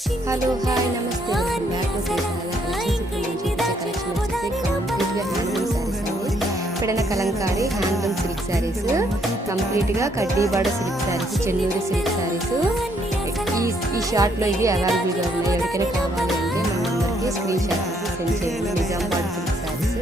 Hello hi నమస్తే welcome back to collection వచ్చేసి కంప్లీట్గా హ్యాండ్లూమ్ శారీస్ అండి. ఇక్కడైనా కలంకారీ హ్యాండ్లూమ్ సిల్క్ శారీస్, కంప్లీట్గా కడ్డీబాడ సిల్క్ శారీస్, చెన్నూరి సిల్క్ శారీస్ ఈ షార్ట్లో ఇది అవైలబుల్గా ఉన్నాయి. ఎవరికైనా కావాలి అంటే మన నెంబర్కి స్క్రీన్ షాట్ సెండ్ చేయండి. నిజామాబాద్ సిల్క్ శారీస్